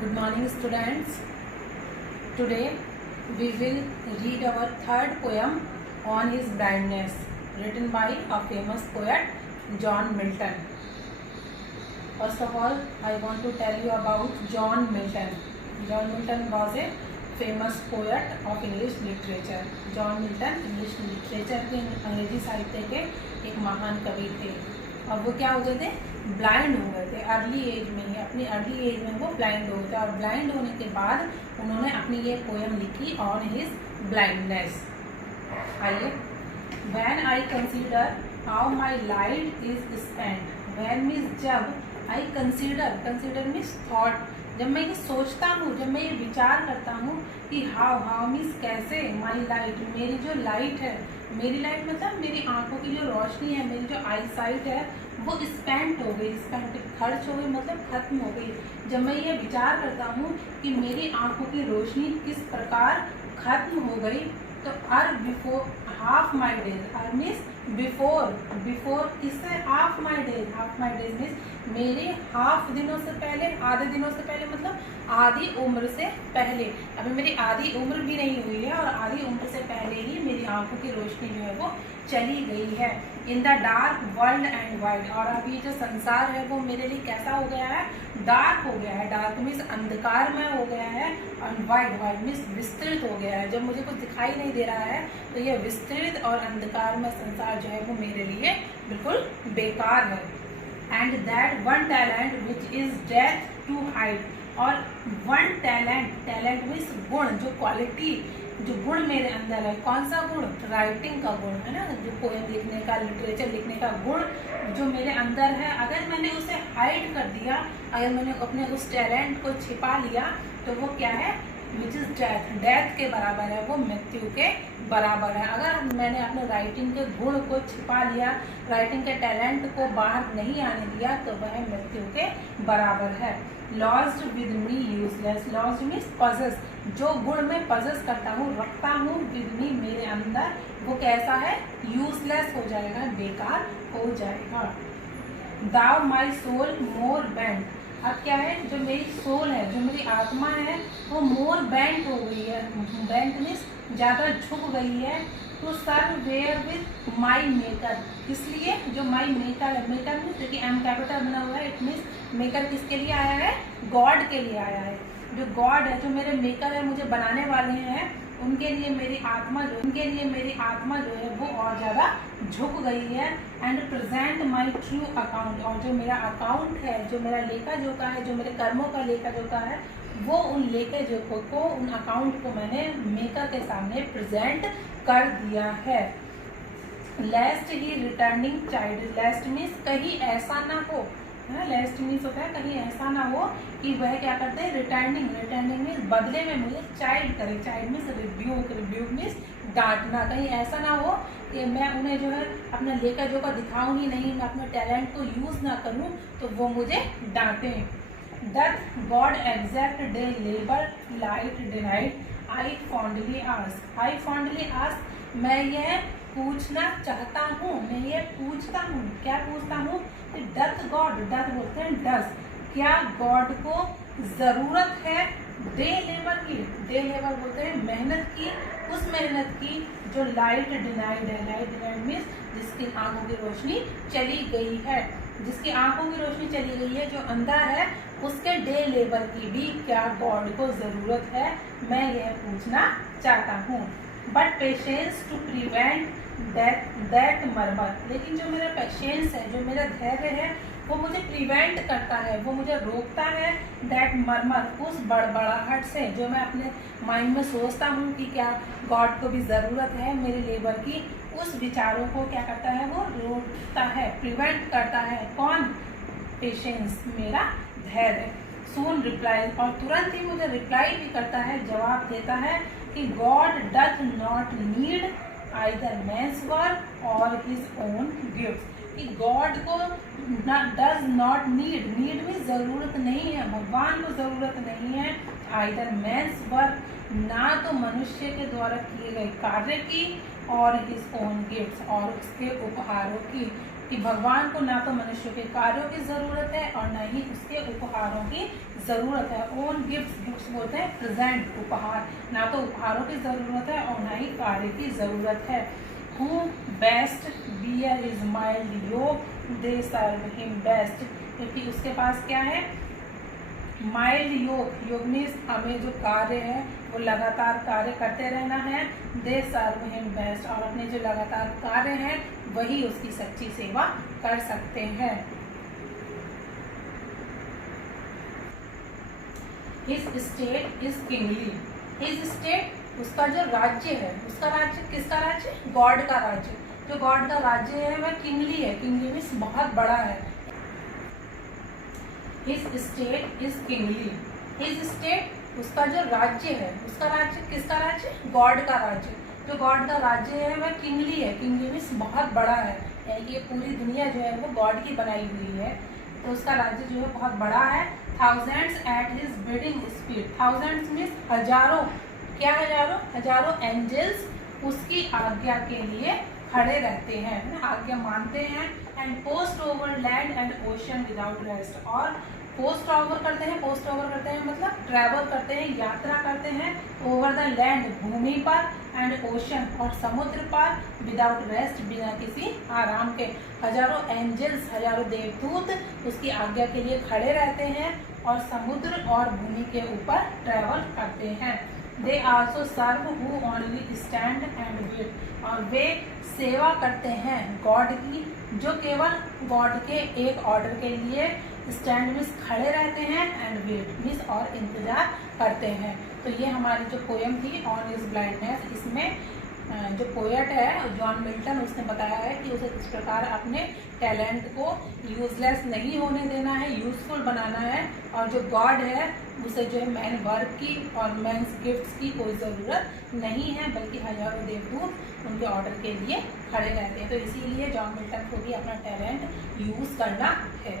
Good morning, students. Today we will read our third poem on his blindness, written by a famous poet, John Milton. First of all, I want to tell you about John Milton. John Milton was a famous poet of English literature. John Milton English literature के अंग्रेजी साहित्य के एक महान कवि थे और वो क्या हो गए थे, ब्लाइंड हो गए थे अर्ली एज में ही। अपनी अर्ली एज में वो ब्लाइंड हो गए थे और ब्लाइंड होने के बाद उन्होंने अपनी ये पोएम लिखी ऑन हिज ब्लाइंडनेस। आइए, when I consider how my light is spent, when means जब, आई कंसीडर मीन्स थॉट, जब मैं ये सोचता हूँ, जब मैं ये विचार करता हूँ कि हाउ मीन्स कैसे, माई लाइट मेरी जो लाइट है, मेरी लाइट मतलब मेरी आंखों की जो रोशनी है, मेरी जो आई साइट है वो स्पेंट हो गई, खर्च हो गई मतलब खत्म हो गई। जब मैं ये विचार करता हूँ कि मेरी आंखों की रोशनी किस प्रकार खत्म हो गई, तो ere before half my days, ere means before इससे हाफ माई डेज मीन्स मेरे हाफ दिनों से पहले, आधे दिनों से पहले मतलब आधी उम्र से पहले, अभी मेरी आधी उम्र भी नहीं हुई है और आधी उम्र से पहले ही मेरी आंखों की रोशनी जो है वो चली गई है। In the dark world and wide, और अभी जो संसार है वो मेरे लिए कैसा हो गया है, डार्क हो गया है। डार्क मीन्स अंधकारमय हो गया है और वाइड मीन्स विस्तृत हो गया है। जब मुझे कुछ दिखाई नहीं दे रहा है तो ये विस्तृत और अंधकारमय संसार जो है वो मेरे लिए बिल्कुल बेकार है। And that one talent which is death to hide, और वन टैलेंट मीन्स गुण, जो क्वालिटी, जो गुण मेरे अंदर है। कौन सा गुण? राइटिंग का गुण है ना, जो पोएम लिखने का, लिटरेचर लिखने का गुण जो मेरे अंदर है, अगर मैंने उसे हाइड कर दिया, अगर मैंने अपने उस टैलेंट को छिपा लिया तो वो क्या है, विच इज डेथ के बराबर है, वो मृत्यु के बराबर है। अगर मैंने अपने राइटिंग के गुण को छिपा लिया, राइटिंग के टैलेंट को बाहर नहीं आने दिया, तो वह मृत्यु के बराबर है। Lost with me useless, lost means possess, जो गुण मैं पजेस करता हूँ, रखता हूँ, विद मी मेरे अंदर, वो कैसा है, यूजलेस हो जाएगा, बेकार हो जाएगा। दाउ माई सोल मोर बेंट, अब क्या है, जो मेरी सोल है, जो मेरी आत्मा है वो मोर बेंट हो गई है, बेंट मीन्स ज़्यादा झुक गई है, to serve where with my maker, इसलिए जो माई मेकर है, मेकर मीन्स देखिए एम कैपिटल बना हुआ है, इट मीन्स मेकर किसके लिए आया है, गॉड के लिए आया है। जो गॉड है, जो मेरे मेकर है, मुझे बनाने वाले हैं, उनके लिए मेरी आत्मा जो है वो और ज़्यादा झुक गई है। And present my true account, और जो मेरा अकाउंट है, जो मेरा लेखा जोखा है, जो मेरे कर्मों का लेखा जोखा है, वो उन लेखे जोखों को, उन अकाउंट को मैंने मेकर के सामने प्रेजेंट कर दिया है। लेस्ट ही रिटर्निंग चाइल्ड, लेस्ट मीन्स कहीं ऐसा ना हो, लेस्ट मीन्स होता है कहीं ऐसा ना हो कि वह क्या करते हैं, रिटर्निंग मीन्स बदले में मुझे चाइल्ड करे, चाइल्ड मीन्स रिब्यूक मीन्स डांटना, कहीं ऐसा ना हो कि मैं उन्हें जो है अपना लेखा जोखा दिखाऊं ही नहीं, मैं अपने टैलेंट को यूज ना करूं तो वो मुझे डांटे। Doth God exact day labour light denied, I fondly ask, मैं यह पूछना चाहता हूँ, मैं ये पूछता हूँ, क्या पूछता हूँ, डथ गॉड, डथ बोलते हैं डज, क्या गॉड को जरूरत है डे लेबर की, डे लेबर बोलते हैं मेहनत की, उस मेहनत की जो लाइट डिनाइड है, लाइट डिनाइड मीन्स जिसकी आंखों की रोशनी चली गई है, जिसकी आंखों की रोशनी चली गई है, जो अंधा है, उसके डे लेबर की भी क्या गॉड को जरूरत है, मैं यह पूछना चाहता हूँ। But patience to prevent that murmur, लेकिन जो मेरा पेशेंस है, जो मेरा धैर्य है, वो मुझे प्रिवेंट करता है, वो मुझे रोकता है, दैट मर्मर, उस बड़बड़ाहट से, जो मैं अपने माइंड में सोचता हूँ कि क्या गॉड को भी ज़रूरत है मेरे लेबर की, उस विचारों को क्या करता है, वो रोकता है, प्रिवेंट करता है। कौन? पेशेंस, मेरा धैर्य। सून रिप्लाई, और तुरंत ही मुझे रिप्लाई भी करता है, जवाब देता है कि God doth not need either man's work और हिज ओन गिफ्ट्स, कि गॉड को डज नॉट नीड मीन्स जरूरत नहीं है, भगवान को जरूरत नहीं है, आइदर मैन्स वर्क, ना तो मनुष्य के द्वारा किए गए कार्य की, और हिज ओन गिफ्ट्स, और उसके उपहारों की, कि भगवान को ना तो मनुष्य के कार्यों की जरूरत है और न ही उसके उपहारों की जरूरत है। ओन गिफ्ट्स, गिफ्ट्स बोलते हैं प्रेजेंट, उपहार, ना तो उपहारों की जरूरत है और ना ही कार्य की जरूरत है। Who best bear his mild yoke, they serve him best, क्योंकि उसके पास क्या है, माइल्ड योग, योग मीन्स हमें जो कार्य है वो लगातार कार्य करते रहना है। दे सर्व हिम बेस्ट, और अपने जो लगातार कार्य हैं वही उसकी सच्ची सेवा कर सकते हैं। His state is kingly, his state, उसका जो राज्य है, उसका राज्य, किसका राज्य, गॉड का राज्य, जो गॉड का राज्य है वह किंगली है। किंगली मीन्स बहुत बड़ा है। His state is kingly, his state, उसका जो राज्य है, उसका राज्य, किसका राज्य, गॉड का राज्य, जो गॉड का राज्य है वह किंगली है। किंगली मीन्स बहुत बड़ा है, यानी कि ये पूरी दुनिया जो है वो गॉड की बनाई हुई है, तो उसका राज्य जो है बहुत बड़ा है। Thousands at his bidding speed, thousands means हजारों, क्या हजारों, हजारों एंजल्स उसकी आज्ञा के लिए खड़े रहते हैं, आज्ञा मानते हैं। And post over land and ocean without rest, और पोस्ट ओवर करते हैं, पोस्ट ओवर करते हैं मतलब ट्रैवल करते हैं, यात्रा करते हैं, ओवर द लैंड, भूमि पर, एंड ओशन, और समुद्र पर, विदाउट रेस्ट, बिना किसी आराम के। हजारों एंजल्स, हजारों देवदूत उसकी आज्ञा के लिए खड़े रहते हैं और समुद्र और भूमि के ऊपर ट्रैवल करते हैं। They also serve who only stand and wait, और वे सेवा करते हैं गॉड की, जो केवल गॉड के एक ऑर्डर के लिए स्टैंड मीन्स खड़े रहते हैं, एंड वेट मीन्स और इंतजार करते हैं। तो ये हमारी जो पोएम थी ऑन हिज ब्लाइंडनेस, इसमें जो पोएट है जॉन मिल्टन, उसने बताया है कि उसे किस प्रकार अपने टैलेंट को यूजलेस नहीं होने देना है, यूजफुल बनाना है, और जो गॉड है उसे जो है मैन वर्क की और मैंस गिफ्ट्स की कोई ज़रूरत नहीं है, बल्कि हजारों देवदूत उनके ऑर्डर के लिए खड़े रहते हैं। तो इसीलिए जॉन मिल्टन को भी अपना टैलेंट यूज़ करना है।